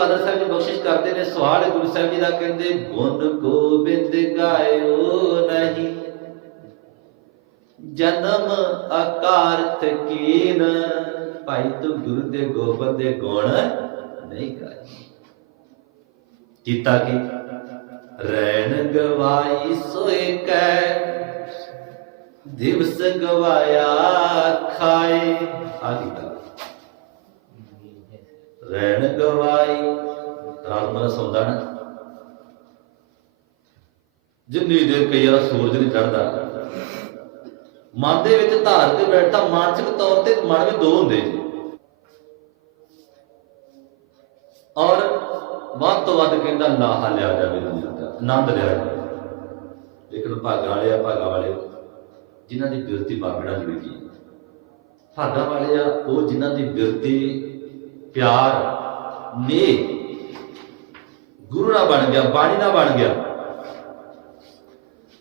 Father Sahib ji ਬਖਸ਼ਿਸ਼ ਕਰਦੇ ਨੇ ਸਵਾਲ ਗੁਰੂ ਸਾਹਿਬ ਜੀ ਦਾ ਕਹਿੰਦੇ, ਗੁਣ ਗੋਬਿੰਦ ਗਾਇਓ ਨਹੀਂ। ਜਨਮ ਆਕਾਰਥ ਕੀਨ, ਭਾਈ ਤੂੰ ਗੁਰੂ ਦੇ ਗੋਬਿੰਦ ਦੇ ਗੁਣ ਨਹੀਂ ਗਾਏ। ਕੀਤਾ ਕੀ? ਰੈਣ ਗਵਾਈ ਸੋਏ ਕੈ, ਦਿਵਸ ਗਵਾਇਆ ਖਾਏ। ਆ ਕੀਤਾ। ਰਹਿਣ ਗਵਾਈ ਰਾਤ ਮਨ ਸੌਂਦਾ ਨਾ। ਜਿੰਨੀ ਦੇਰ ਕਈ ਵਾਰ ਸੂਰਜ ਨਹੀਂ ਚੜਦਾ ਮਨ ਦੇ ਵਿੱਚ ਧਾਰ ਕੇ ਬੈਠਾ ਮਾਨਸਿਕ ਤੌਰ ਤੇ ਮਨ ਵਿੱਚ ਦੋ ਹੁੰਦੇ ਔਰ ਵੱਧ ਤੋਂ ਵੱਧ ਕਹਿੰਦਾ ਲਾਹਾ ਲਿਆ ਜਾਵੇ ਆਨੰਦ ਲਿਆ ਜਾਵੇ। ਲੇਕਿਨ ਭਾਗਾਂ ਵਾਲੇ ਆ, ਭਾਗਾਂ ਵਾਲੇ ਜਿਨ੍ਹਾਂ ਦੀ ਬਿਰਤੀ ਬਾਬੜਾ ਦੀ ਹੋਈ ਭਾਗਾਂ ਵਾਲੇ ਆ, ਉਹ ਜਿਨ੍ਹਾਂ ਦੀ ਬਿਰਤੀ ਪਿਆਰ ਨੇ ਗੁਰੂ ਨਾਲ ਬਣ ਗਿਆ, ਬਾਣੀ ਨਾਲ ਬਣ ਗਿਆ।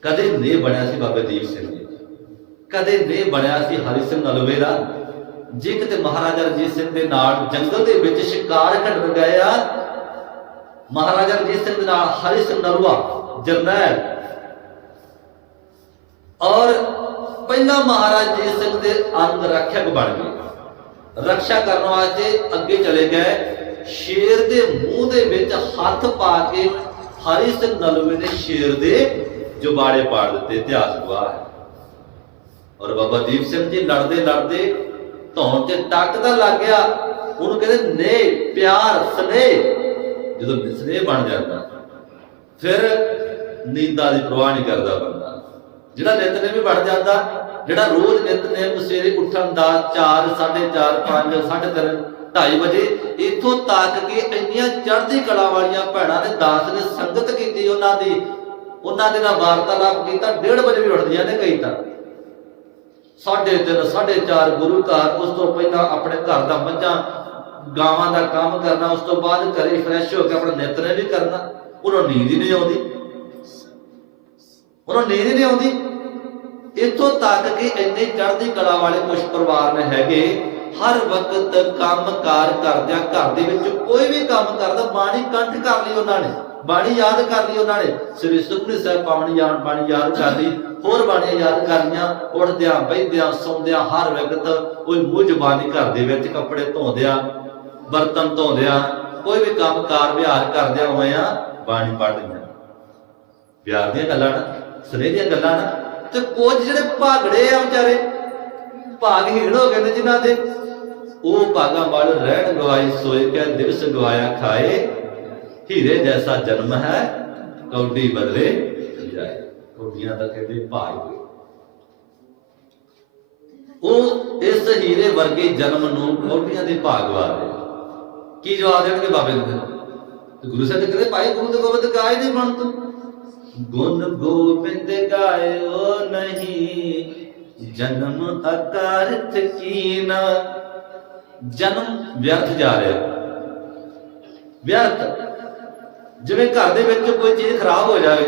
ਕਦੇ ਨੇ ਬਣਿਆ ਸੀ ਬਾਬਾ ਦੀਪ ਸਿੰਘ ਜੀ। ਕਦੇ ਨੇ ਬਣਿਆ ਸੀ ਹਰੀ ਸਿੰਘ ਨਲਵੇ ਦਾ ਜੇ ਕਿਤੇ ਮਹਾਰਾਜਾ ਰਣਜੀਤ ਸਿੰਘ ਦੇ ਨਾਲ ਜੰਗਲ ਦੇ ਵਿੱਚ ਸ਼ਿਕਾਰ ਖੜਨ ਗਏ ਆ, ਮਹਾਰਾਜਾ ਰਣਜੀਤ ਸਿੰਘ ਦੇ ਨਾਲ ਹਰੀ ਸਿੰਘ ਨਲਵਾ ਜਰਨੈਲ। ਔਰ ਪਹਿਲਾ ਮਹਾਰਾਜ ਜੀ ਸਿੰਘ ਦੇ ਅੰਗ ਰੱਖਿਅਕ ਬਣ ਗਏ। ਰੱਖਿਆ ਕਰਨ ਵਾਸਤੇ ਅੱਗੇ ਚਲੇ ਗਏ। ਸ਼ੇਰ ਦੇ ਮੂੰਹ ਦੇ ਵਿੱਚ ਹੱਥ ਪਾ ਕੇ ਹਰੀ ਸਿੰਘ ਨਲਵੇ ਨੇ ਸ਼ੇਰ ਦੇ ਜੁਬਾੜੇ ਪਾੜ ਦਿੱਤੇ, ਇਤਿਹਾਸ ਗਵਾਹ ਹੈ। ਔਰ ਬਾਬਾ ਦੀਪ ਸਿੰਘ ਜੀ ਲੜਦੇ ਲੜਦੇ ਧੌਣ ਤੇ ਟੱਕਦਾ ਲੱਗ ਗਿਆ। ਉਹਨੂੰ ਕਹਿੰਦੇ ਨੇ ਪਿਆਰ, ਸਨੇਹ। ਜਦੋਂ ਸਨੇਹ ਬਣ ਜਾਂਦਾ, ਫਿਰ ਨੀਂਦਾਂ ਦੀ ਪ੍ਰਵਾਹ ਨਹੀਂ ਕਰਦਾ ਬੰਦਾ। ਜਿਹੜਾ ਨਿਤਨੇਮ ਵੀ ਬਣ ਜਾਂਦਾ ਜਿਹੜਾ ਰੋਜ਼ ਨਿਤਨੇਮ ਸਵੇਰੇ ਉੱਠਣ ਦਾ 4 4:30 5 3:30 2:30 ਵਜੇ, ਇੱਥੋਂ ਤੱਕ ਕਿ ਇੰਨੀਆਂ ਚੜ੍ਹਦੀ ਕਲਾ ਵਾਲੀਆਂ ਭੈਣਾਂ ਨੇ ਦਾਸ ਨੇ ਸੰਗਤ ਕੀਤੀ ਉਹਨਾਂ ਦੀ, ਉਹਨਾਂ ਦੇ ਨਾਲ ਵਾਰਤਾਲਾਪ ਕੀਤਾ 1:30 ਵਜੇ ਵੀ ਉੱਠਦੀਆਂ ਨੇ ਕਈ ਤਾਂ। ਸਾਢੇ ਤਿੰਨ, ਸਾਢੇ ਚਾਰ ਗੁਰੂ ਘਰ, ਉਸ ਤੋਂ ਪਹਿਲਾਂ ਆਪਣੇ ਘਰ ਦਾ ਮੱਝਾਂ, ਗਾਵਾਂ ਦਾ ਕੰਮ ਕਰਨਾ, ਉਸ ਤੋਂ ਬਾਅਦ ਘਰੇ ਫਰੈਸ਼ ਹੋ ਕੇ ਆਪਣਾ ਨਿਤਨੇਮ ਵੀ ਕਰਨਾ, ਉਹਨਾਂ ਨੀਂਦ ਹੀ ਨਹੀਂ ਆਉਂਦੀ। ਉਹਨਾਂ ਨੀਂਦ ਹੀ ਨਹੀਂ ਆਉਂਦੀ। ਇੱਥੋਂ ਤੱਕ ਕਿ ਇੰਨੇ ਚੜ੍ਹਦੀ ਕਲਾ ਵਾਲੇ ਕੁਝ ਪਰਿਵਾਰ ਨੇ ਹੈਗੇ, ਹਰ ਵਕਤ ਕੰਮਕਾਰ ਕਰਦਿਆਂ ਘਰ ਦੇ ਵਿੱਚ ਕੋਈ ਵੀ ਕੰਮ ਕਰਦਾ, ਬਾਣੀ ਕੰਠ ਕਰ ਲਈ ਉਹਨਾਂ ਨੇ, ਬਾਣੀ ਯਾਦ ਕਰ ਲਈ ਉਹਨਾਂ ਨੇ। ਸ੍ਰੀ ਸੁਖਮਨੀ ਸਾਹਿਬ ਪਾਵਨ ਯਾਦ ਬਾਣੀ ਯਾਦ ਕਰ ਲਈ, ਹੋਰ ਬਾਣੀਆਂ ਯਾਦ ਕਰਨੀਆਂ ਉੱਠਦਿਆਂ ਬੈਠਦਿਆਂ ਸੌਂਦਿਆਂ, ਹਰ ਵਕਤ ਕੋਈ ਮੂੰਹ ਜ਼ਬਾਨੀ ਘਰ ਦੇ ਵਿੱਚ ਕੱਪੜੇ ਧੋਂਦਿਆਂ, ਬਰਤਨ ਧੋਂਦਿਆਂ, ਕੋਈ ਵੀ ਕੰਮ ਕਾਰ ਵਿਹਾਰ ਕਰਦਿਆਂ ਹੋਇਆ ਬਾਣੀ ਪੜ੍ਹਦਿਆਂ ਪਿਆਰ ਦੀਆਂ ਗੱਲਾਂ ਨਾ, ਸਨੇਹ ਦੀਆਂ ਗੱਲਾਂ ਨਾ ਤੇ ਕੁਝ ਜਿਹੜੇ ਭਾਗੜੇ ਆ ਵਿਚਾਰੇ, ਭਾਗਹੀਣ ਹੋ ਗਏ ਨੇ ਜਿਨ੍ਹਾਂ ਦੇ। ਉਹ ਭਾਗਾਂ ਵੱਲ ਰਹਿਣ ਗਵਾਈ ਸੋਏ ਕੇ ਦਿਵਸ ਗਵਾਇਆ ਖਾਏ। ਹੀਰੇ ਜੈਸਾ ਜਨਮ ਹੈ, ਕੌਡੀ ਬਦਲੇ ਜਾਏ। ਕੌਡੀਆਂ ਦਾ ਕਹਿੰਦੇ ਭਾਗ ਹੋਏ। ਉਹ ਇਸ ਹੀਰੇ ਵਰਗੇ ਜਨਮ ਨੂੰ ਕੌਡੀਆਂ ਦੇ ਭਾਗ ਵਾਲੇ ਕੀ ਜਵਾਬ ਦੇਣਗੇ ਬਾਬੇ ਨੂੰ ਗੁਰੂ ਸਾਹਿਬ ਨੇ ਕਹਿੰਦੇ, ਭਾਈ ਗੁਰੂ ਦੇ ਗੋਬਿੰਦ ਗਾਏ ਨਹੀਂ ਬਣ ਤੂੰ ਗੁਣ ਗੋਬਿੰਦ ਗਾਇਓ ਨਹੀਂ। ਜਨਮ ਅਕਾਰਥ ਕੀਨਾ ਜਨਮ ਵਿਅਰਥ ਜਾ ਰਿਹਾ। ਵਿਅਰਥ। ਜਿਵੇਂ ਘਰ ਦੇ ਵਿੱਚ ਕੋਈ ਚੀਜ਼ ਖਰਾਬ ਹੋ ਜਾਵੇ,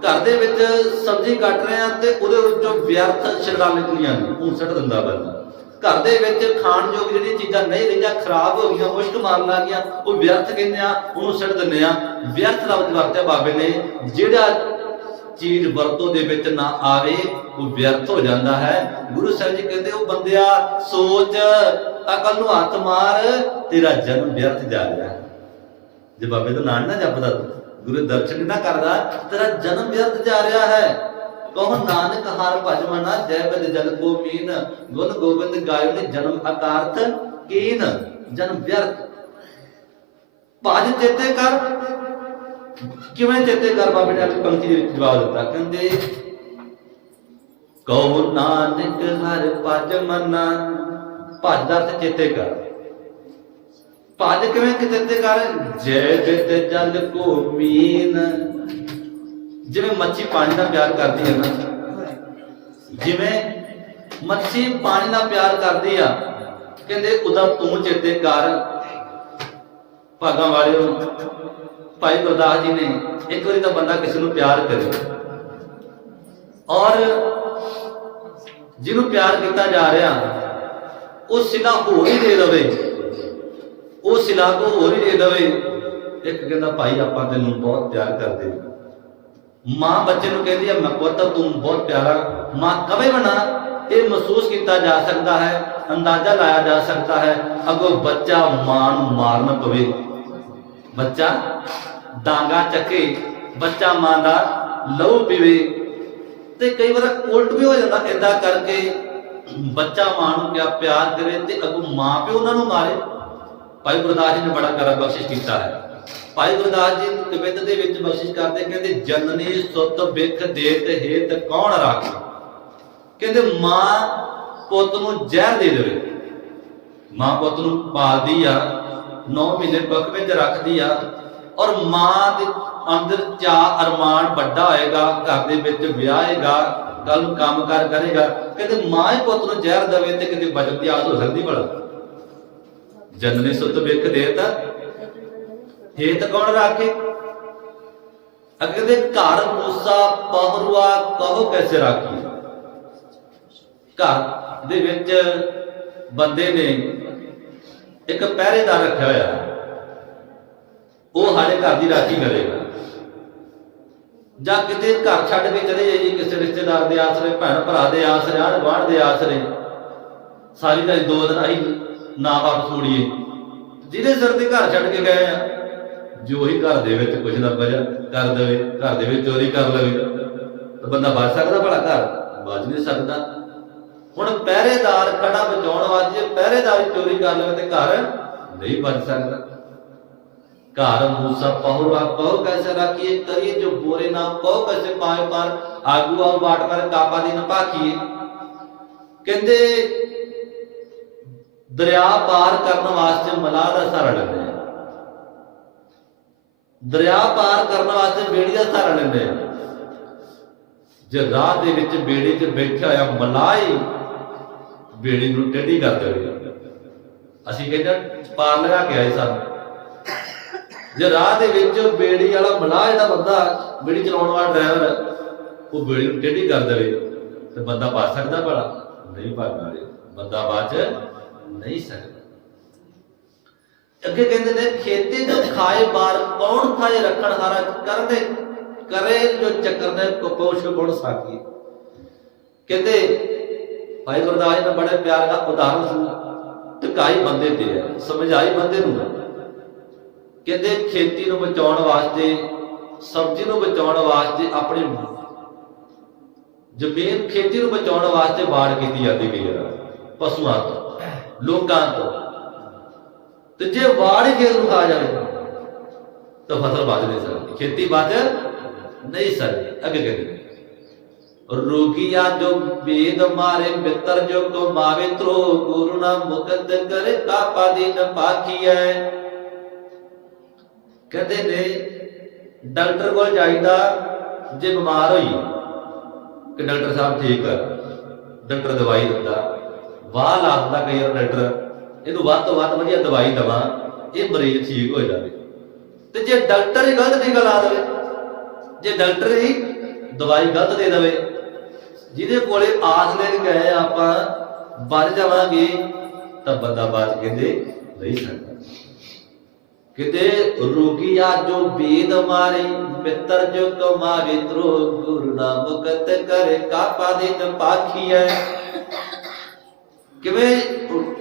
ਘਰ ਦੇ ਵਿੱਚ ਸਬਜ਼ੀ ਕੱਟ ਰਹੇ ਆ ਤੇ ਉਹਦੇ ਵਿੱਚੋਂ ਵਿਅਰਥ ਛਿਲੜਾ ਨਿਕਲੀਆਂ ਉਹ ਸੱਟ ਦਿੰਦਾ ਬੰਦਾ। ਘਰ ਦੇ ਵਿੱਚ ਖਾਣ ਜਿਹੜੀਆਂ ਚੀਜ਼ਾਂ ਨਹੀਂ ਰਹੀਆਂ, ਖਰਾਬ ਹੋ ਗਈਆਂ, ਮੁਸ਼ਕ ਮਾਰਨ ਲੱਗ ਗਈਆਂ, ਉਹ ਵਿਅਰਥ ਕਹਿੰਦੇ ਆ, ਉਹਨੂੰ ਸੱਟ ਦਿੰਦੇ ਆ। ਵਿਅਰਥ ਲਫ਼ਜ਼ ਵਰਤਿਆ ਬਾਬੇ ਨੇ, ਜਿਹੜਾ ਚੀਜ਼ ਵਰਤੋਂ ਦੇ ਵਿੱਚ ਨਾ ਆਵੇ, ਉਹ ਵਿਅਰਥ ਹੋ ਜਾਂਦਾ ਹੈ। ਗੁਰੂ ਸਾਹਿਬ ਜੀ ਕਹਿੰਦੇ, ਉਹ ਬੰਦਿਆ, ਸੋਚ ਅਕਲ ਨੂੰ ਹੱਥ ਮਾਰ, ਤੇਰਾ ਜਨਮ ਵਿਅਰਥ ਜਾ ਰਿਹਾ ਹੈ। ਜੇ ਬਾਬੇ ਦਾ ਨਾਂ ਨਾ ਜਪਦਾ, ਗੁਰੂ ਦਰਸ਼ਨ ਨਾ ਕਰਦਾ, ਤੇਰਾ ਜਨਮ ਵਿਅਰਥ ਜਾ ਰਿਹਾ ਹੈ। ਕਹੋ ਨਾਨਕ ਹਰ ਭਜ ਮਨਾ ਜੈ ਬਦ ਜਲ ਕੋ ਮੀਨ, ਗੁਣ ਗੋਬਿੰਦ ਗਾਇਓ ਨੇ ਜਨਮ ਅਕਾਰਥ ਕੀਨ, ਜਨਮ ਵਿਅਰਥ। ਭਜ ਚੇਤੇ ਕਰ। ਕਿਵੇਂ ਚੇਤੇ ਕਰ ਬਾਬੇ ਨੇ? ਆਪਣੀ ਪੰਕਤੀ ਦੇ ਵਿੱਚ ਜਵਾਬ ਦਿੱਤਾ, ਕਹਿੰਦੇ, ਕਹੋ ਨਾਨਕ ਹਰ ਭਜ ਮਨਾ, ਭਜ ਦਾ ਅਰਥ ਚੇਤੇ ਕਰ। ਭਜ ਕਿਵੇਂ ਚੇਤੇ ਕਰ? ਜੈ ਬਿਤ ਜਲ ਕੋ ਮੀਨ ਜਿਵੇਂ ਮੱਛੀ ਪਾਣੀ ਨਾਲ ਪਿਆਰ ਕਰਦੀ ਹੈ ਨਾ। ਜਿਵੇਂ ਮੱਛੀ ਪਾਣੀ ਨਾਲ ਪਿਆਰ ਕਰਦੀ ਆ, ਕਹਿੰਦੇ ਉਹਦਾ ਤੂੰ ਚੇਤੇ ਕਰ। ਭਾਗਾਂ ਵਾਲਿਓ, ਭਾਈ ਗੁਰਦਾਸ ਜੀ ਨੇ ਇੱਕ ਵਾਰੀ ਤਾਂ ਬੰਦਾ ਕਿਸੇ ਨੂੰ ਪਿਆਰ ਕਰੇ। ਔਰ ਜਿਹਨੂੰ ਪਿਆਰ ਕੀਤਾ ਜਾ ਰਿਹਾ, ਉਹ ਸਿਲਾ ਹੋ ਹੀ ਦੇ ਰਵੇ ਉਹ ਸਿਲਾ ਕੋ ਹੋਰ ਹੀ ਦੇ ਦਵੇ। ਇੱਕ ਕਹਿੰਦਾ, ਭਾਈ, ਆਪਾਂ ਤੈਨੂੰ ਬਹੁਤ ਪਿਆਰ ਕਰਦੇ ਹਾਂ। ਮਾਂ ਬੱਚੇ ਨੂੰ ਕਹਿੰਦੀ ਹੈ ਮੈਂ ਪੁੱਤ, ਤੂੰ ਬਹੁਤ ਪਿਆਰਾ ਮਾਂ, ਕਵੇ ਬਣਾ ਇਹ ਮਹਿਸੂਸ ਕੀਤਾ ਜਾ ਸਕਦਾ ਹੈ, ਅੰਦਾਜ਼ਾ ਲਾਇਆ ਜਾ ਸਕਦਾ ਹੈ, ਅਗੋ ਬੱਚਾ ਮਾਂ ਨੂੰ ਮਾਰਨ ਪਵੇ। ਬੱਚਾ ਡਾਂਗਾ ਚੱਕੇ, ਬੱਚਾ ਮਾਂ ਦਾ ਲਹੂ ਪੀਵੇ ਤੇ ਕਈ ਵਾਰ ਉਲਟ ਵੀ ਹੋ ਜਾਂਦਾ ਏਦਾਂ ਕਰਕੇ ਬੱਚਾ ਮਾਂ ਨੂੰ ਕਿਆ ਪਿਆਰ ਦੇਵੇ ਤੇ ਅਗੋ ਮਾਂ ਪਿਓ ਉਹਨਾਂ ਨੂੰ ਮਾਰੇ। ਭਾਈ ਗੁਰਦਾਸ ਜੀ ਨੇ ਬੜਾ ਕਰਾ ਬਖਸ਼ਿਸ਼ ਕੀਤਾ ਹੈ। ਭਾਈ ਗੁਰਦਾਸ ਜੀ ਕਵਿਤ ਦੇ ਵਿੱਚ ਬਖਸ਼ਿਸ਼ ਕਰਦੇ, ਕਹਿੰਦੇ, ਜਨਨੀ ਸੁਤ ਬਿਖ ਦੇਤ ਹੇਤ ਕੌਣ ਰਾਖੇ? ਕਹਿੰਦੇ, ਮਾਂ ਪੁੱਤ ਨੂੰ ਜ਼ਹਿਰ ਦੇ ਦੇਵੇ। ਮਾਂ ਪੁੱਤ ਨੂੰ ਪਾਲਦੀ ਆ 9 ਮਹੀਨੇ ਬੱਕ ਵਿੱਚ ਰੱਖਦੀ ਆ, ਔਰ ਮਾਂ ਦੇ ਅੰਦਰ ਚਾ ਅਰਮਾਨ ਵੱਡਾ ਹੋਏਗਾ, ਘਰ ਦੇ ਵਿੱਚ ਵਿਆਹੇਗਾ ਕੱਲ ਨੂੰ ਕੰਮ ਕਾਰ ਕਰੇਗਾ। ਕਹਿੰਦੇ, ਮਾਂ ਹੀ ਪੁੱਤ ਨੂੰ ਜ਼ਹਿਰ ਦੇਵੇ ਤੇ ਕਿਤੇ ਬਚਨ ਦੀ ਆਸ ਹੋ ਸਕਦੀ ਭਲਾ? ਜਨਨੀ ਸੁਤ ਬਿਖ ਦੇਤ ਹੇਤ ਕੌਣ ਰਾਖੇ? ਅੱਗੇ ਦੇ ਘਰ ਮੂਸਾ ਪਹਰੂਆ ਕਹੋ ਕੈਸੇ ਰਾਖੀ? ਘਰ ਦੇ ਵਿੱਚ ਬੰਦੇ ਨੇ ਇੱਕ ਪਹਿਰੇਦਾਰ ਰੱਖਿਆ ਹੋਇਆ ਉਹ ਸਾਡੇ ਘਰ ਦੀ ਰਾਖੀ ਕਰੇਗਾ। ਜਾਂ ਕਿਤੇ ਘਰ ਛੱਡ ਕੇ ਚਲੇ ਜਾਈਏ, ਕਿਸੇ ਰਿਸ਼ਤੇਦਾਰ ਦੇ ਆਸਰੇ, ਭੈਣ ਭਰਾ ਦੇ ਆਸਰੇ ਆਂਢ ਗੁਆਂਢ ਦੇ ਆਸਰੇ, ਸਾਰੀ ਦਾ ਦੋ ਦਿਨ ਆਹੀ ਨਾ ਵਾਪਸ ਮੁੜੀਏ। ਜਿਹਦੇ ਸਿਰ ਤੇ ਘਰ ਛੱਡ ਕੇ ਗਏ ਆ ਜੋ ਹੀ ਘਰ ਦੇ ਵਿੱਚ ਕੁਝ ਨਾ ਕੁਝ ਕਰ ਦੇਵੇ, ਘਰ ਦੇ ਵਿੱਚ ਚੋਰੀ ਕਰ ਲਵੇ, ਤਾਂ ਬੰਦਾ ਬਚ ਸਕਦਾ ਭਲਾ ਘਰ? ਬਚ ਨਹੀਂ ਸਕਦਾ। ਹੁਣ ਪਹਿਰੇਦਾਰ ਖੜਾ ਬਚਾਉਣ ਵਾਸਤੇ ਪਹਿਰੇਦਾਰ ਚੋਰੀ ਕਰ ਲਵੇ ਤੇ ਘਰ ਨਹੀਂ ਬਚ ਸਕਦਾ। ਘਰ ਮੂਸਾ ਪਹੁਰਾ ਕਹੋ ਕੈਸੇ ਰੱਖੀਏ? ਕਰੀਏ ਜੋ ਬੋਰੇ ਨਾ ਕਹੋ ਕੈਸੇ ਪਾਏ ਪਰ? ਆਗੂ ਆਉ ਬਾਟ ਕਰ ਕਾਪਾ ਦੀ ਨਾ ਕਹਿੰਦੇ, ਦਰਿਆ ਪਾਰ ਕਰਨ ਵਾਸਤੇ ਮਲਾਹ ਦਾ ਸਹਾਰਾ ਲੈਂਦੇ ਦਰਿਆ ਪਾਰ ਕਰਨ ਵਾਸਤੇ ਬੇੜੀ ਦਾ ਸਹਾਰਾ ਲੈਂਦੇ ਆ। ਜੇ ਰਾਹ ਦੇ ਵਿੱਚ ਬੇੜੀ 'ਚ ਬੈਠਿਆ ਹੋਇਆ ਮਲਾਈ, ਬੇੜੀ ਨੂੰ ਟੇਢੀ ਕਰ ਦੇਵੇ। ਅਸੀਂ ਕਹਿੰਦੇ ਪਾਰ ਲਗਾ ਕੇ ਆਏ ਸਾਨੂੰ। ਜੇ ਰਾਹ ਦੇ ਵਿੱਚ ਬੇੜੀ ਵਾਲਾ ਮਲਾਹ ਜਿਹੜਾ ਬੰਦਾ ਬੇੜੀ ਚਲਾਉਣ ਵਾਲਾ ਡਰਾਈਵਰ ਉਹ ਬੇੜੀ ਨੂੰ ਟੇਢੀ ਕਰ ਦੇਵੇ, ਤੇ ਬੰਦਾ ਪਾ ਸਕਦਾ ਭਲਾ। ਨਹੀਂ ਪਾਣਾ ਬੰਦਾ ਬਾਅਦ ਚ ਨਹੀਂ ਸਕਦਾ। ਅੱਗੇ ਕਹਿੰਦੇ ਨੇ, ਖੇਤੀ ਜੋ ਖਾਏ ਬਾਰ ਕੌਣ ਖਾਏ ਰੱਖਣ ਹਾਰਾ ਕਰਦੇ? ਕਰੇ ਜੋ ਚੱਕਰ ਨੇ ਕਪੋਸ਼ ਗੁਣ ਸਾਕੀ ਕਹਿੰਦੇ, ਭਾਈ ਗੁਰਦਾਸ ਨੇ ਬੜੇ ਪਿਆਰ ਦਾ ਉਦਾਹਰਨ ਟਿਕਾਈ ਬੰਦੇ ਤੇ ਹੈ ਸਮਝਾਈ ਬੰਦੇ ਨੂੰ। ਕਹਿੰਦੇ, ਖੇਤੀ ਨੂੰ ਬਚਾਉਣ ਵਾਸਤੇ, ਸਬਜ਼ੀ ਨੂੰ ਬਚਾਉਣ ਵਾਸਤੇ ਆਪਣੀ ਜ਼ਮੀਨ ਖੇਤੀ ਨੂੰ ਬਚਾਉਣ ਵਾਸਤੇ ਬਾੜ ਕੀਤੀ ਜਾਂਦੀ ਕਈ ਪਸ਼ੂਆਂ ਤੋਂ, ਲੋਕਾਂ ਤੋਂ। ਤੇ ਜੇ ਬਾੜ ਹੀ ਖੇਤ ਨੂੰ ਖਾ ਜਾਵੇ ਤਾਂ। ਫਸਲ ਬਚ ਨਹੀਂ ਸਕਦੀ ਖੇਤੀ ਬਚ ਨਹੀਂ ਸਕਦੀ ਅੱਗੇ ਕਹਿੰਦੇ ਰੋਗੀਆ ਜੋ ਵੇਦ ਮਾਰੇ, ਮਿੱਤਰ ਜੋ ਕੋ ਮਾਵੇ ਤ੍ਰੋ ਮੁਕਤ ਕਰੇ, ਕਾਪਾ ਦੀ ਪਾਖੀਐ ਕਹਿੰਦੇ ਨੇ, ਡਾਕਟਰ ਕੋਲ ਜਾਈਦਾ, ਜੇ ਬਿਮਾਰ ਹੋਈ ਕਿ ਡਾਕਟਰ ਸਾਹਿਬ ਠੀਕ ਹੈ ਡਾਕਟਰ ਦਵਾਈ ਦਿੰਦਾ। ਵਾਹ ਲਾਉਂਦਾ ਕਈ ਵਾਰ ਡਾਕਟਰ। ਇਹਨੂੰ ਵੱਧ ਤੋਂ ਵੱਧ ਵਧੀਆ ਦਵਾਈ ਦਵਾ ਇਹ ਮਰੀਜ਼ ਠੀਕ ਹੋ ਜਾਵੇ। ਤੇ ਜੇ ਡਾਕਟਰ ਹੀ ਗਲਤ ਨਿਕਲ ਆ ਦੇਵੇ, ਜੇ ਡਾਕਟਰ ਹੀ ਦਵਾਈ ਗਲਤ ਦੇ ਦੇਵੇ, ਜਿਹਦੇ ਕੋਲੇ ਆਸ ਲੈ ਗਏ ਆਪਾਂ, ਬਚ ਜਾਵਾਂਗੇ, ਤਾਂ ਬੰਦਾ ਬਾਤ ਕਹਿੰਦੇ ਨਹੀਂ ਸਕਦਾ। ਕਿਤੇ ਰੋਗੀਆ ਜੋ ਬੇਦ ਮਾਰੇ, ਮਿੱਤਰ ਜੋ ਕਮਾਵੇ ਤਰੋ ਗੁਰੂ ਨਾ ਮੁਕਤ ਕਰੇ ਕਾਪਾ ਦੇ ਪਾਖੀਐ ਕਿਵੇਂ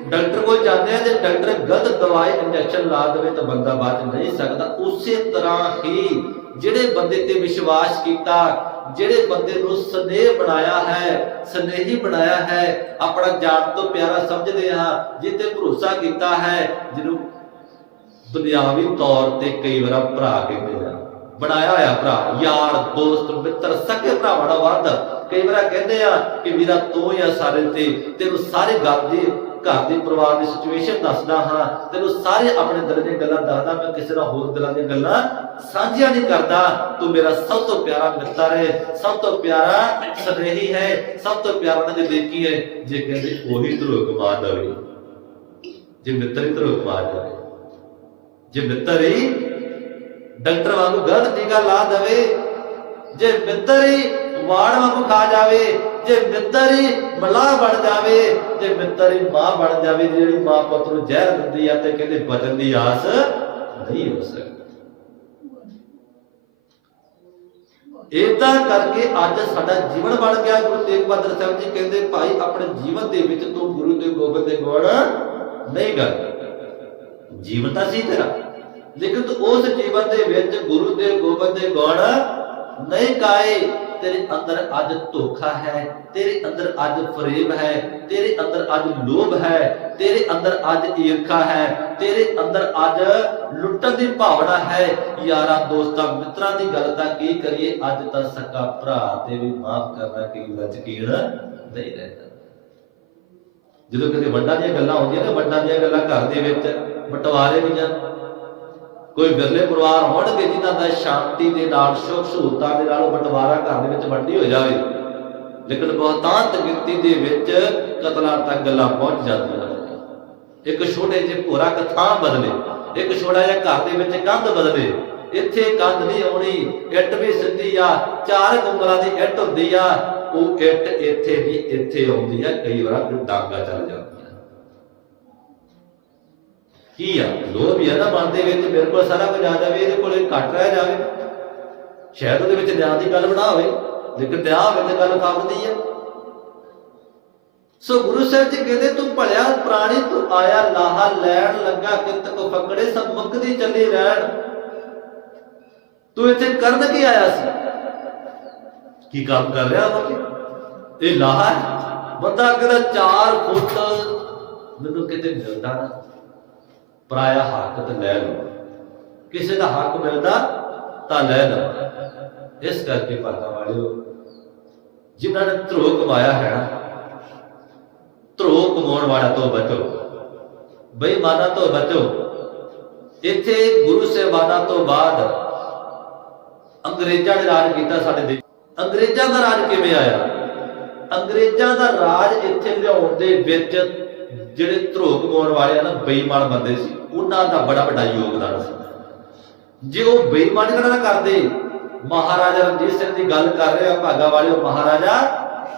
ਡਾਕਟਰ ਕੋਲ ਜਾਂਦੇ ਆ ਤੇ ਡਾਕਟਰ ਗਲਤ ਦਵਾਈ ਇੰਜੈਕਸ਼ਨ ਲਾ ਦੇਵੇ ਤਾਂ ਬੰਦਾ ਬਚ ਨਹੀਂ ਸਕਦਾ। ਉਸੇ ਤਰ੍ਹਾਂ ਹੀ ਜਿਹੜੇ ਬੰਦੇ ਤੇ ਵਿਸ਼ਵਾਸ ਕੀਤਾ, ਜਿਹੜੇ ਬੰਦੇ ਨੂੰ ਸਨੇਹ ਬਣਾਇਆ ਹੈ, ਸਨੇਹੀ ਬਣਾਇਆ ਹੈ, ਆਪਣਾ ਜਾਨ ਤੋਂ ਪਿਆਰਾ ਸਮਝਦੇ ਹਾਂ ਜਿੱਤੇ ਭਰੋਸਾ ਕੀਤਾ ਹੈ, ਜਿਹਨੂੰ ਦੁਨਿਆਵੀ ਤੌਰ ਤੇ ਕਈ ਵਾਰ ਭਰਾ ਕਹਿੰਦੇ ਆ। ਬਣਾਇਆ ਹੋਇਆ ਭਰਾ, ਯਾਰ, ਦੋਸਤ, ਮਿੱਤਰ, ਸਕੇ ਭਰਾਵਾਂ ਦਾ ਵੱਧ ਕਈ ਵਾਰ ਕਹਿੰਦੇ ਆ ਕਿ ਵੀਰਾ, ਤੂੰ ਹੀ ਆ ਸਾਰੇ ਤੇ, ਤੈਨੂੰ ਸਾਰੇ ਗੱਲ ਦੀ ਘਰ ਦੇ ਪਰਿਵਾਰ ਦੀ ਸਿਚੁਏਸ਼ਨ ਦੱਸਦਾ ਹਾਂ। ਤੈਨੂੰ ਸਾਰੇ ਆਪਣੇ ਦਿਲ ਦੀਆਂ ਗੱਲਾਂ ਦੱਸਦਾ ਮੈਂ ਕਿਸੇ ਦਾ ਹੋਰ ਦਿਲਾਂ ਦੀਆਂ ਗੱਲਾਂ ਸਾਂਝੀਆਂ ਨਹੀਂ ਕਰਦਾ। ਤੂੰ ਮੇਰਾ ਸਭ ਤੋਂ ਪਿਆਰਾ ਮਿੱਤਰ ਹੈ ਸਭ ਤੋਂ ਪਿਆਰਾ ਸਨੇਹੀ ਹੈ। ਸਭ ਤੋਂ ਪਿਆਰਾ ਨਦੇ ਦੇਖੀ ਹੈ। ਜੇ ਕਹਿੰਦੇ ਉਹੀ ਧਰੋ ਕਮਾ ਦਵੇ ਜੇ ਮਿੱਤਰ ਹੀ ਧਰੋ ਕਮਾ ਜਾਵੇ ਜੇ ਮਿੱਤਰ ਹੀ ਡਾਕਟਰ ਵਾਂਗੂ ਗਲਤ ਟੀਕਾ ਲਾ ਦਵੇ, ਜੇ ਮਿੱਤਰ ਹੀ ਵਾੜ ਵਾਂਗੂ ਖਾ ਜਾਵੇ, ਜੇ ਮਿੱਤਰ ਹੀ ਮਲਾਹ ਬਣ ਜਾਵੇ, ਜੇ ਮਿੱਤਰ ਹੀ ਮਾਂ ਬਣ ਜਾਵੇ, ਜਿਹੜੀ ਮਾਂ ਪੁੱਤ ਨੂੰ ਜ਼ਹਿਰ ਦਿੰਦੀ ਆ ਤੇ ਕਹਿੰਦੇ ਬਚਨ ਦੀ ਆਸ ਨਹੀਂ ਹੋ ਸਕਦੀ। ਇਦਾਂ ਕਰਕੇ ਅੱਜ ਸਾਡਾ ਜੀਵਨ ਬਣ ਗਿਆ, ਗੁਰੂ ਤੇਗ ਬਹਾਦਰ ਸਾਹਿਬ ਜੀ ਕਹਿੰਦੇ, ਭਾਈ, ਆਪਣੇ ਜੀਵਨ ਦੇ ਵਿੱਚ ਤੂੰ ਗੁਰੂ ਦੇ ਗੋਬਿੰਦ ਦੇ ਗੁਣ ਨਹੀਂ ਕਰ ਜੀਵਨ ਤਾਂ ਸੀ ਤੇਰਾ, ਲੇਕਿਨ ਉਸ ਜੀਵਨ ਦੇ ਵਿੱਚ ਗੁਰੂ ਦੇ ਗੋਬਿੰਦ ਦੇ ਗੁਣ ਨਹੀਂ ਗਾਏ। ਤੇਰੇ ਅੰਦਰ ਅੱਜ ਧੋਖਾ ਹੈ, ਤੇਰੇ ਅੰਦਰ ਅੱਜ ਫਰੇਬ ਹੈ, ਤੇਰੇ ਅੰਦਰ ਅੱਜ ਲੋਭ ਹੈ, ਤੇਰੇ ਅੰਦਰ ਅੱਜ ਈਰਖਾ ਹੈ, ਤੇਰੇ ਅੰਦਰ ਅੱਜ ਲੁੱਟਣ ਦੀ ਭਾਵਨਾ ਹੈ। ਯਾਰਾਂ ਦੋਸਤਾਂ ਮਿੱਤਰਾਂ ਦੀ ਗੱਲ ਤਾਂ ਕੀ ਕਰੀਏ? ਅੱਜ ਤਾਂ ਸਕਾ ਭਰਾ ਤੇ ਵੀ ਮਾਫ ਕਰਨਾ ਕਈ ਵਾਰ ਯਕੀਨ ਨਹੀਂ ਰਹਿੰਦਾ। ਜਦੋਂ ਕਿਤੇ ਵੱਡਾਂ ਦੀਆਂ ਗੱਲਾਂ ਹੁੰਦੀਆਂ ਨੇ, ਵੱਡਾ ਦੀਆਂ ਗੱਲਾਂ ਘਰ ਦੇ ਵਿੱਚ, ਬਟਵਾਰੇ ਦੀਆਂ ਕੋਈ ਵਿਰਲੇ ਪਰਿਵਾਰ ਹੋਣਗੇ ਜਿਨ੍ਹਾਂ ਦਾ ਸ਼ਾਂਤੀ ਦੇ ਨਾਲ, ਸੁੱਖ ਸਹੂਲਤਾਂ ਦੇ ਨਾਲ ਬਟਵਾਰਾ ਘਰ ਦੇ ਵਿੱਚ ਵੰਡੀ ਹੋ ਜਾਵੇ। ਲੇਕਿਨ ਬਹੁਤਾਂਤ ਗਿਣਤੀ ਦੇ ਵਿੱਚ ਕਤਲਾਂ ਤੱਕ ਗੱਲਾਂ ਪਹੁੰਚ ਜਾਂਦੀਆਂ ਇੱਕ ਛੋਟੇ ਜਿਹੇ ਭੋਰਾ ਕਥਾ ਬਦਲੇ, ਇੱਕ ਛੋਟਾ ਜਿਹਾ ਘਰ ਦੇ ਵਿੱਚ ਕੰਧ ਬਦਲੇ। ਇੱਥੇ ਕੰਧ ਨਹੀਂ ਆਉਣੀ, ਇੱਟ ਵੀ ਸਿੱਧੀ ਆ, ਚਾਰ ਉਂਗਲਾਂ ਦੀ ਇੱਟ ਹੁੰਦੀ ਆ। ਉਹ ਇੱਟ ਇੱਥੇ ਦੀ ਇੱਥੇ ਆਉਂਦੀ ਆ, ਕਈ ਵਾਰ ਡਾਂਗਾ ਚੱਲ ਜਾਂਦੀਆਂ ਕੀ ਆ? ਲੋਭ ਹੀ ਆ ਨਾ ਮਨ ਦੇ ਵਿੱਚ, ਮੇਰੇ ਕੋਲ ਸਾਰਾ ਕੁਝ ਆ ਜਾਵੇ, ਇਹਦੇ ਕੋਲੇ ਘੱਟ ਰਹਿ ਜਾਵੇ। ਸ਼ਾਇਦ ਉਹਦੇ ਵਿੱਚ ਨਿਆਂ ਦੀ ਗੱਲ ਬਣਾ ਹੋਵੇ, ਲੇਕਿਨ ਨਿਆਂ ਵਿੱਚ ਗੱਲ ਫੱਬਦੀ ਆ। ਸੋ ਗੁਰੂ ਸਾਹਿਬ ਜੀ ਕਹਿੰਦੇ, ਤੂੰ ਭਲਿਆ ਪ੍ਰਾਣੀ, ਤੂੰ ਆਇਆ ਲਾਹਾ ਲੈਣ ਲੱਗਾ, ਕਿੰਤ ਕੋ ਫਕੜੇ ਸਭ ਮੁਕਦੀ ਚੱਲੀ ਰਹਿਣ। ਤੂੰ ਇੱਥੇ ਕਰਨ ਕੀ ਆਇਆ ਸੀ? ਕੀ ਕੰਮ ਕਰ ਰਿਹਾ ਹੋ ਇਹ ਲਾਹਾ ਬੰਦਾ ਕਹਿੰਦਾ 4 ਫੁੱਟ, ਮੈਨੂੰ ਕਿਤੇ ਮਿਲਦਾ ਨਾ। ਪਰਾਇਆ ਹੱਕ ਤੇ ਲੈ ਲਓ। ਕਿਸੇ ਦਾ ਹੱਕ ਮਿਲਦਾ ਤਾਂ ਲੈ ਲਓ। ਇਸ ਕਰਕੇ ਭਾਗਾ ਵਾਲਿਓ, ਜਿਨ੍ਹਾਂ ਨੇ ਧਰੋ ਕਮਾਇਆ ਹੈ ਨਾ ਧਰੋ ਕਮਾਉਣ ਵਾਲਾ ਤੋਂ ਬਚੋ। ਬੇਈਮਾਨਾਂ ਤੋਂ ਬਚੋ। ਇੱਥੇ ਗੁਰੂ ਸਾਹਿਬਾਨਾਂ ਤੋਂ ਬਾਅਦ ਅੰਗਰੇਜ਼ਾਂ ਨੇ ਰਾਜ ਕੀਤਾ ਸਾਡੇ ਦੇਸ਼। ਅੰਗਰੇਜ਼ਾਂ ਦਾ ਰਾਜ ਕਿਵੇਂ ਆਇਆ? ਅੰਗਰੇਜ਼ਾਂ ਦਾ ਰਾਜ ਇੱਥੇ ਲਿਆਉਣ ਦੇ ਵਿੱਚ ਜਿਹੜੇ ਧਰੋ ਕਮਾਉਣ ਵਾਲੇ ਆ ਨਾ, ਬੇਈਮਾਨ ਬੰਦੇ ਸੀ। ਉਹਨਾਂ ਦਾ ਬੜਾ ਵੱਡਾ ਯੋਗਦਾਨ ਸੀ। ਜੇ ਉਹ ਬੇਈਮਾਨੀ ਨਾ ਕਰਦੇ, ਮਹਾਰਾਜਾ ਰਣਜੀਤ ਸਿੰਘ ਦੀ ਗੱਲ ਕਰ ਰਹੇ ਆ ਭਾਗਾ ਵਾਲਿਓ, ਮਹਾਰਾਜਾ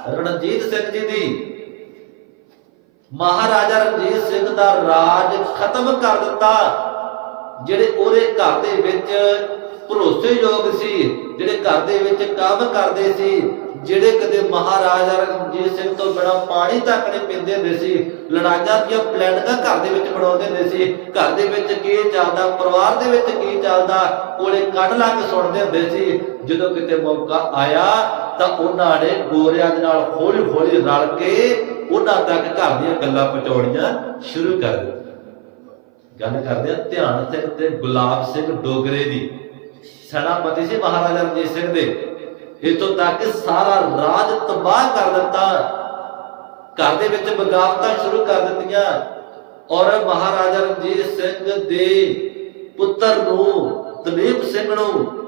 ਰਣਜੀਤ ਸਿੰਘ ਜੀ ਦੀ। ਮਹਾਰਾਜਾ ਰਣਜੀਤ ਸਿੰਘ ਦਾ ਰਾਜ ਖਤਮ ਕਰ ਦਿੱਤਾ, ਜਿਹੜੇ ਉਹਦੇ ਘਰ ਦੇ ਵਿੱਚ ਭਰੋਸੇਯੋਗ ਸੀ, ਜਿਹੜੇ ਘਰ ਦੇ ਵਿੱਚ ਕੰਮ ਕਰਦੇ ਸੀ, ਜਿਹੜੇ ਕਦੇ ਮਹਾਰਾਜਾ ਰਣਜੀਤ ਸਿੰਘ ਤੋਂ ਬਿਨਾ ਪਾਣੀ ਤੱਕ ਨਹੀਂ ਪੀਂਦੇ ਹੁੰਦੇ ਸੀ, ਲੜਾਈਆਂ ਦੀਆਂ ਪਲੈਨਿੰਗਾਂ ਘਰ ਦੇ ਵਿੱਚ ਬਣਾਉਂਦੇ ਹੁੰਦੇ ਸੀ, ਘਰ ਦੇ ਵਿੱਚ ਕੀ ਚੱਲਦਾ, ਪਰਿਵਾਰ ਦੇ ਵਿੱਚ ਕੀ ਚੱਲਦਾ, ਕੋਲੇ ਕੱਢ ਲਾ ਕੇ ਸੁਣਦੇ ਹੁੰਦੇ ਸੀ, ਜਦੋਂ ਕਿਤੇ ਮੌਕਾ ਆਇਆ ਤਾਂ ਉਹਨਾਂ ਨੇ ਗੋਰਿਆਂ ਦੇ ਨਾਲ ਹੌਲੀ ਹੌਲੀ ਰਲ ਕੇ ਉਹਨਾਂ ਤੱਕ ਘਰ ਦੀਆਂ ਗੱਲਾਂ ਪਹੁੰਚਾਉਣੀਆਂ ਸ਼ੁਰੂ ਕਰ ਦਿੱਤੀਆਂ। ਗੱਲ ਕਰਦੇ ਆ ਧਿਆਨ ਸਿੰਘ ਤੇ ਗੁਲਾਬ ਸਿੰਘ ਡੋਗਰੇ ਦੀ। ਸੈਨਾਪਤੀ ਸੀ ਮਹਾਰਾਜਾ ਰਣਜੀਤ ਸਿੰਘ ਦੇ। ਇਤੋਂ ਤੱਕ ਸਾਰਾ ਰਾਜ ਤਬਾਹ ਕਰ ਦਿੱਤਾ। ਘਰ ਦੇ ਵਿੱਚ ਬਗਾਵਤਾਂ ਸ਼ੁਰੂ ਕਰ ਦਿੱਤੀਆਂ। ਔਰ ਮਹਾਰਾਜਾ ਰਣਜੀਤ ਸਿੰਘ ਦੇ ਪੁੱਤਰ ਨੂੰ ਦਲੀਪ ਸਿੰਘ ਨੂੰ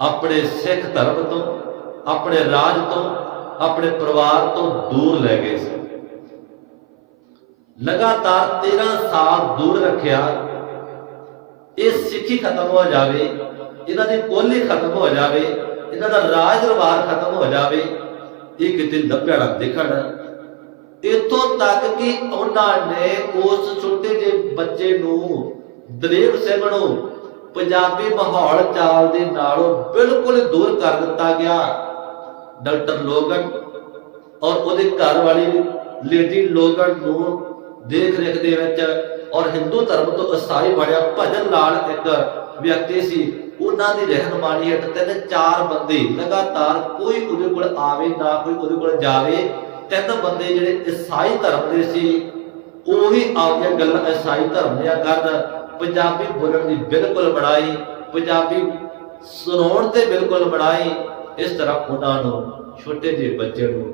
ਆਪਣੇ ਸਿੱਖ ਧਰਮ ਤੋਂ, ਆਪਣੇ ਰਾਜ ਤੋਂ, ਆਪਣੇ ਪਰਿਵਾਰ ਤੋਂ ਦੂਰ ਲੈ ਗਏ ਸੀ। ਲਗਾਤਾਰ 13 ਸਾਲ ਦੂਰ ਰੱਖਿਆ। ਇਹ ਸਿੱਖੀ ਖਤਮ ਹੋ ਜਾਵੇ, ਇਹਨਾਂ ਦੀ ਕੋਲੀ ਖਤਮ ਹੋ ਜਾਵੇ, ਇਹਨਾਂ ਦਾ ਰਾਜ ਦਰਬਾਰ ਖਤਮ ਹੋ ਜਾਵੇ, ਇਹ ਕਿਤੇ ਲੱਭਿਆ ਦੇਖਣ। ਇਤੋਂ ਤੱਕ ਕਿ ਉਹਨਾਂ ਨੇ ਉਸ ਛੋਟੇ ਜਿਹੇ ਬੱਚੇ ਨੂੰ ਦਲੇਰ ਸਿੰਘ ਨੂੰ ਪੰਜਾਬੀ ਮਾਹੌਲ ਚਾਲ ਦੇ ਨਾਲੋਂ ਬਿਲਕੁਲ ਦੂਰ ਕਰ ਦਿੱਤਾ ਗਿਆ। ਡਾਕਟਰ ਲੋਗਨ ਔਰ ਉਹਦੇ ਘਰ ਵਾਲੀ ਲੇਡੀ ਲੋਗਨ ਨੂੰ ਦੇਖ ਰੇਖ ਦੇ ਵਿੱਚ ਔਰ ਹਿੰਦੂ ਧਰਮ ਤੋਂ ਈਸਾਈ ਬਣਿਆ ਭਜਨ ਨਾਲ ਇੱਕ ਵਿਅਕਤੀ ਸੀ। ਉਹਨਾਂ ਦੀ ਰਹਿਨਮਾਨੀ ਹੇਠ ਤਿੰਨ ਚਾਰ ਬੰਦੇ ਲਗਾਤਾਰ ਕੋਈ ਉਹਦੇ ਕੋਲ ਆਵੇ ਨਾ ਕੋਈ ਉਹਦੇ ਕੋਲ ਜਾਵੇ, ਤਿੰਨ ਬੰਦੇ ਜਿਹੜੇ ਈਸਾਈ ਧਰਮ ਦੇ ਸੀ, ਉਹ ਆਪਣੀਆਂ ਗੱਲਾਂ ਈਸਾਈ ਧਰਮ ਦੀਆਂ ਕਰਨ। ਪੰਜਾਬੀ ਬੋਲਣ ਦੀ ਬਿਲਕੁਲ ਬਣਾਈ, ਪੰਜਾਬੀ ਸੁਣਾਉਣ ਤੇ ਬਿਲਕੁਲ ਬਣਾਈ। ਇਸ ਤਰ੍ਹਾਂ ਉਹਨਾਂ ਨੂੰ, ਛੋਟੇ ਜਿਹੇ ਬੱਚੇ ਨੂੰ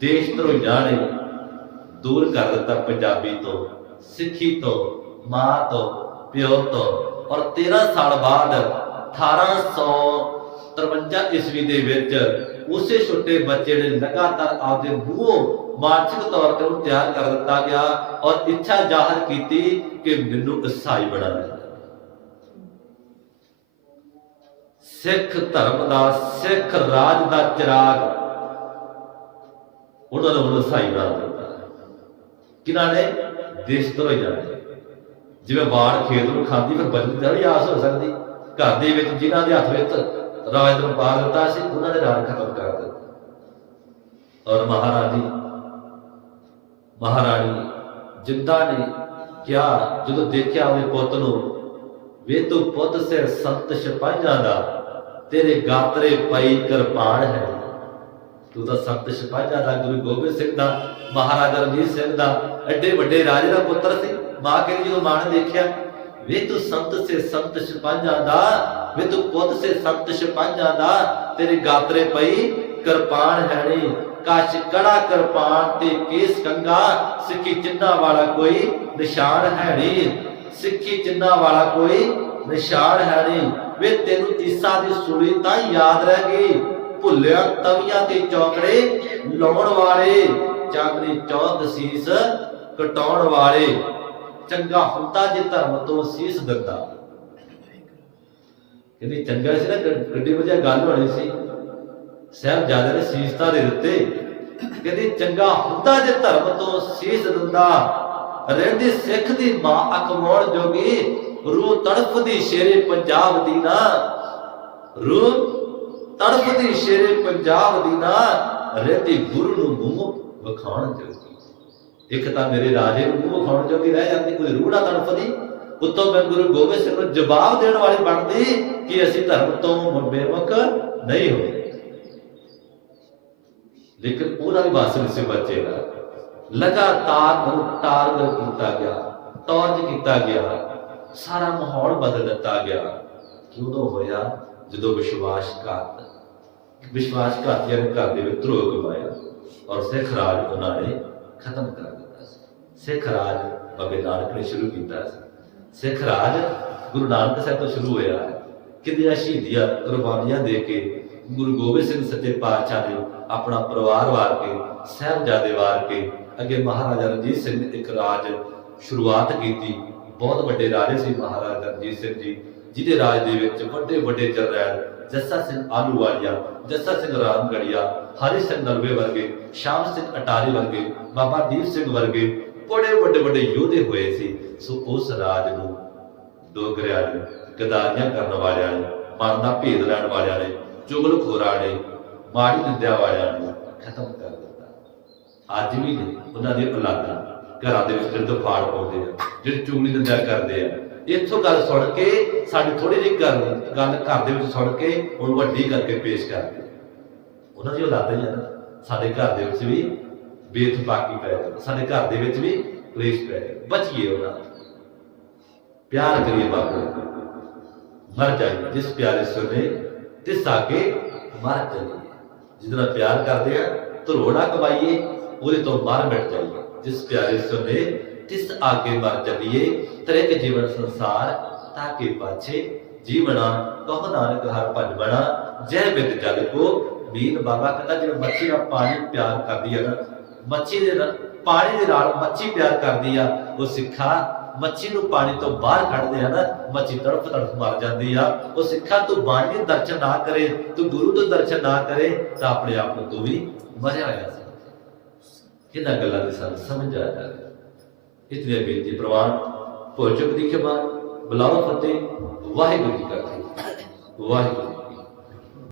ਦੇਸ਼ ਤੋਂ ਜਾਣੇ ਦੂਰ ਕਰ ਦਿੱਤਾ ਪੰਜਾਬੀ ਤੋਂ। ਸਿੱਖੀ ਤੋਂ, ਮਾਂ ਤੋਂ, ਪਿਓ ਤੋਂ। ਔਰ 13 ਸਾਲ ਬਾਅਦ 1853 ਈਸਵੀ ਦੇ ਵਿੱਚ ਉਸੇ ਛੋਟੇ ਬੱਚੇ ਨੇ ਲਗਾਤਾਰ ਆਪਦੇ ਮੂੰਹੋਂ ਮਾਨਸਿਕ ਤੌਰ ਤੇ ਉਹਨੂੰ ਤਿਆਰ ਕਰ ਦਿੱਤਾ ਗਿਆ ਔਰ ਇੱਛਾ ਜ਼ਾਹਰ ਕੀਤੀ ਕਿ ਮੈਨੂੰ ਇਸਾਈ ਬਣਾਉਣਾ ਹੈ ਸਿੱਖ ਧਰਮ ਦਾ, ਸਿੱਖ ਰਾਜ ਦਾ ਚਿਰਾਗ ਉਹਨਾਂ ਨੂੰ ਵਸਾਈ ਬਣਾ ਦਿੱਤਾ। ਕਿਨਾਂ ਨੇ? ਦੇਸ਼ ਤੋਂ ਜਾਣੇ ਜਿਵੇਂ ਬਾੜ ਖੇਤ ਨੂੰ ਖਾਂਦੀ, ਫਿਰ ਬਚਨ ਦੀ ਥੋੜੀ ਆਸ ਹੋ ਸਕਦੀ। ਘਰ ਦੇ ਵਿੱਚ ਜਿਨ੍ਹਾਂ ਦੇ ਹੱਥ ਵਿੱਚ ਰਾਜ ਨੂੰ ਦਿੱਤਾ ਸੀ, ਉਹਨਾਂ ਨੇ ਰਾਜ ਖਤਮ ਕਰ ਦਿੱਤਾ। ਔਰ ਮਹਾਰਾਣੀ ਮਹਾਰਾਣੀ ਜਿੰਦਾ ਨੇ ਕਿਹਾ, ਜਦੋਂ ਦੇਖਿਆ ਉਹਦੇ ਪੁੱਤ ਨੂੰ ਵੇ ਤੂੰ ਪੁੱਤ ਸੇ ਸੰਤ ਸਿਪਾਹੀਆਂ ਦਾ, ਤੇਰੇ ਗਾਤਰੇ ਪਈ ਕਿਰਪਾਨ ਹੈ। ਤੂੰ ਤਾਂ ਸੰਤ ਸਿਪਾਹੀਆਂ ਦਾ ਗੁਰੂ ਗੋਬਿੰਦ ਸਿੰਘ ਦਾ, ਮਹਾਰਾਜਾ ਰਣਜੀਤ ਸਿੰਘ ਦਾ ਐਡੇ ਵੱਡੇ ਰਾਜੇ ਦਾ ਪੁੱਤਰ ਸੀ। ਮਾਂ ਕਹਿੰਦੀ ਜਦੋਂ ਮਾਂ ਨੇ ਦੇਖਿਆ? ਵੇ ਤੂੰ ਸੰਤ ਸੇ ਸੰਤ ਸਿਪਾਹੀਆਂ ਦਾ, ਵੇ ਤੂੰ ਪੁੱਤ ਸੇ ਸੰਤ ਸਿਪਾਹੀਆਂ ਦਾ, ਤੇਰੇ ਗਾਤਰੇ ਪਈ ਕਿਰਪਾਨ ਹੈ ਨੀ। ਕੜਾ ਕਿਰਪਾਨ ਤੇ ਕੇਸ ਕੰਗਾ, ਸਿੱਖੀ ਚਿੰਨਾ ਵਾਲਾ ਕੋਈ ਨਿਸ਼ਾਨ ਹੈ ਨੀ। ਸਿੱਖੀ ਚਿੰਨਾ ਵਾਲਾ ਕੋਈ ਨਿਸ਼ਾਨ ਹੈ ਨੀ। ਵੇ ਤੈਨੂੰ ਈਸਾ ਦੀ ਸੂਲੀ ਤਾਂ ਯਾਦ ਰਹਿ ਗਈ। ਭੁੱਲਿਆ ਤਵੀਆਂ ਤੇ ਚੌਕੜੇ ਲਾਉਣ ਵਾਲੇ ਚਾਂਦਨੀ ਚੌਕ ਸੀਸ ਕਟਾਉਣ ਵਾਲੇ। ਚੰਗਾ ਹੁੰਦਾ ਜੇ ਧਰਮ ਤੋਂ ਸੀਸ ਦਿੰਦਾ ਕਹਿੰਦੀ ਚੰਗਾ ਸੀ ਨਾ, ਗੱਡੀ ਵਧੀਆ ਗੱਲ ਹੋਣੀ ਸੀ। ਸਾਹਿਬ ਜ਼ਿਆਦਾ ਨੇ ਸੀਸ ਦੇ ਦਿੱਤੇ। ਕਹਿੰਦੀ ਚੰਗਾ ਹੁੰਦਾ ਜੇ ਧਰਮ ਤੋਂ ਸੀਸ ਦਿੰਦਾ ਰਹਿੰਦੀ ਸਿੱਖ ਦੀ ਮਾਂ ਅਕਮਾਉਣ ਜੋਗੀ, ਰੂਹ ਤੜਫਦੀ ਸ਼ੇਰੇ ਪੰਜਾਬ ਦੀ ਨਾ। ਰੂਹ ਤੜਫਦੀ ਸ਼ੇਰੇ ਪੰਜਾਬ ਦੀ ਨਾ ਰਹਿੰਦੀ ਗੁਰੂ ਨੂੰ ਮੂੰਹ ਵਿਖਾਉਣ ਜੋਗੀ ਇੱਕ ਤਾਂ ਮੇਰੇ ਰਾਜੇ ਨੂੰ ਮੂੰਹ ਵਿਖਾਉਣ ਜੋਗੀ ਰਹਿ ਜਾਂਦੀ, ਕੋਈ ਰੂਹ ਤੜਫਦੀ ਉੱਤੋਂ ਮੈਂ ਗੁਰੂ ਗੋਬਿੰਦ ਸਿੰਘ ਨੂੰ ਜਵਾਬ ਦੇਣ ਵਾਲੀ ਬਣਦੀ ਕਿ ਅਸੀਂ ਧਰਮ ਤੋਂ ਬੇਮੁਖ ਨਹੀਂ ਹੋਏ। ਲੇਕਿਨ ਉਹਦਾ ਵੀ ਵਾਸਨ ਨਹੀਂ ਸੀ ਬੱਚੇ ਦਾ ਲਗਾਤਾਰ ਉਹਨੂੰ ਟਾਰਗੇਟ ਕੀਤਾ ਗਿਆ ਟੌਰਚ ਕੀਤਾ ਗਿਆ, ਸਾਰਾ ਮਾਹੌਲ ਬਦਲ ਦਿੱਤਾ ਗਿਆ। ਕਿਉਂ ਹੋਇਆ? ਜਦੋਂ ਵਿਸ਼ਵਾਸਘਾਤ ਵਿਸ਼ਵਾਸਘਾਤੀਆਂ ਨੇ ਘਰ ਦੇ ਵਿੱਚ ਧਰੋ ਕਮਾਇਆ ਔਰ ਸਿੱਖ ਰਾਜ ਉਹਨਾਂ ਨੇ ਖਤਮ ਕਰ ਦਿੱਤਾ ਸੀ। ਸਿੱਖ ਰਾਜ ਬਾਬੇ ਨਾਨਕ ਨੇ ਸ਼ੁਰੂ ਕੀਤਾ ਸੀ। ਸਿੱਖ ਰਾਜ ਗੁਰੂ ਨਾਨਕ ਸਾਹਿਬ ਤੋਂ ਸ਼ੁਰੂ ਹੋਇਆ ਕਿੰਨੀਆਂ ਸ਼ਹੀਦੀਆਂ ਕੁਰਬਾਨੀਆਂ ਦੇ ਕੇ ਗੁਰੂ ਗੋਬਿੰਦ ਸਿੰਘ ਸੱਚੇ ਪਾਤਸ਼ਾਹ ਨੇ ਆਪਣਾ ਪਰਿਵਾਰ ਵਾਰ ਕੇ, ਸਾਹਿਬਜ਼ਾਦੇ ਵਾਰ ਕੇ, ਅੱਗੇ ਮਹਾਰਾਜਾ ਰਣਜੀਤ ਸਿੰਘ ਨੇ ਇੱਕ ਰਾਜ ਸ਼ੁਰੂਆਤ ਕੀਤੀ। ਬਹੁਤ ਵੱਡੇ ਰਾਜੇ ਸੀ ਮਹਾਰਾਜਾ ਰਣਜੀਤ ਸਿੰਘ ਜੀ, ਜਿਹਦੇ ਰਾਜ ਦੇ ਵਿੱਚ ਵੱਡੇ ਵੱਡੇ ਜਰਨੈਲ ਜੱਸਾ ਸਿੰਘ ਆਲੂਵਾਲੀਆ ਜੱਸਾ ਸਿੰਘ ਰਾਮਗੜੀਆ ਹਰੀ ਸਿੰਘ ਨਲਵੇ ਵਰਗੇ ਸ਼ਾਮ ਸਿੰਘ ਅਟਾਰੀ ਵਰਗੇ ਬਾਬਾ ਦੀਪ ਸਿੰਘ ਵਰਗੇ ਬੜੇ ਵੱਡੇ ਵੱਡੇ ਯੋਧੇ ਹੋਏ ਸੀ ਸੋ ਉਸ ਰਾਜ ਨੂੰ ਡੋਗਰਿਆਂ ਨੇ ਗਦਾਰੀਆਂ ਕਰਨ ਵਾਲਿਆਂ ਨੇ ਮਨ ਦਾ ਭੇਦ ਲੈਣ ਵਾਲਿਆਂ ਨੇ ਚੁਗਲਖੋਰਾਂ ਨੇ ਮਾੜੀ ਨਿੰਦਿਆ ਵਾਲਿਆਂ ਨੂੰ ਖਤਮ ਕਰ ਦਿੱਤਾ ਅੱਜ ਵੀ ਨੇ ਉਹਨਾਂ ਦੀ ਔਲਾਦਾਂ ਘਰਾਂ ਦੇ ਵਿੱਚ ਜਿਹੜੇ ਫਾੜ ਪਾਉਂਦੇ ਆ ਜਿਹੜੇ ਚੁਗਲੀ ਨਿੰਦਿਆ ਕਰਦੇ ਆ ਇੱਥੋਂ ਗੱਲ ਸੁਣ ਕੇ, ਸਾਡੀ ਥੋੜੀ ਜਿਹੀ ਗੱਲ ਗੱਲ ਘਰ ਦੇ ਵਿੱਚ ਸੁਣ ਕੇ ਹੁਣ ਵੱਡੀ ਕਰਕੇ ਪੇਸ਼ ਕਰਦੇ ਉਹਨਾਂ ਦੀ ਔਲਾਦਾਂ ਹੀ ਆ ਨਾ। ਸਾਡੇ ਘਰ ਦੇ ਵਿੱਚ ਵੀ ਬੇਤਫਾਕੀ ਪੈ ਜਾਂਦੀ ਸਾਡੇ ਘਰ ਦੇ ਵਿੱਚ ਵੀ ਕਲੇਸ਼ ਪੈ ਗਿਆ ਬਚੀਏ ਉਹਨਾਂ ਤੋਂ। ਪਿਆਰ ਕਰੀਏ ਬਾਪੂ ਮਰ ਜਾਈਏ। ਜਿਸ ਪਿਆਰੇ ਸੁਨੇ ਤਿਸ ਆਗੇ ਮਰ ਜਾਈਏ। ਜਿਹਦਾ ਪਿਆਰ ਕਰਦੇ ਆ ਧਰੋੜਾ ਕਮਾਈਏ, ਉਹਦੇ ਤੋਂ ਮਰ ਮਿਟ ਜਾਈਏ। ਜਿਸ ਪਿਆਰੇ ਸੁਨੇ ਤਿਸ ਆਗੇ ਮਰ ਜਾਈਏ ਤ੍ਰਿਕ ਜੀਵਨ ਸੰਸਾਰ ਤਾਕੇ ਪਾਛੇ। ਜੀਵਨਾ ਕਹ ਨਾਨਕ ਹਰ ਭਜ ਬਣਾ। ਜੈ ਬਿਦ ਜਲ ਕੋ, ਮੀਨ ਬਾਬਾ ਕਹਿੰਦਾ ਜਿਵੇਂ ਮੱਛੀ ਨਾਲ ਪਾਣੀ ਪਿਆਰ ਕਰਦੀ ਹੈ ਨਾ, ਮੱਛੀ ਦੇ ਪਾਣੀ ਦੇ ਨਾਲ ਮੱਛੀ ਪਿਆਰ ਕਰਦੀ ਆ, ਉਹ ਸਿੱਖਾ ਮੱਛੀ ਨੂੰ ਪਾਣੀ ਤੋਂ ਬਾਹਰ ਕੱਢਦੇ ਆ ਨਾ, ਮੱਛੀ ਤੜਫ ਤੜਫ ਮਰ ਜਾਂਦੀ ਆ। ਉਹ ਸਿੱਖਾ ਤੂੰ ਬਾਣੀ ਦੇ ਦਰਸ਼ਨ ਨਾ ਕਰੇ, ਤੂੰ ਗੁਰੂ ਤੋਂ ਦਰਸ਼ਨ ਨਾ ਕਰੇ, ਤਾਂ ਆਪਣੇ ਆਪ ਨੂੰ ਤੂੰ ਵੀ ਮਰਿਆ ਹੋਇਆ ਸੀ। ਇਹਨਾਂ ਗੱਲਾਂ ਦੀ ਸਾਨੂੰ? ਸਮਝ ਆ ਜਾਵੇ। ਇਤਨੇ ਬੇਨਤੀ ਪ੍ਰਵਾਨ ਭੁੱਲ ਚੁੱਕ ਦੀ ਖਿਮਾ ਬੁਲਾਓ ਫਤਿਹ ਵਾਹਿਗੁਰੂ ਜੀ ਕਾ ਖਾਲਸਾ। ਵਾਹਿਗੁਰੂ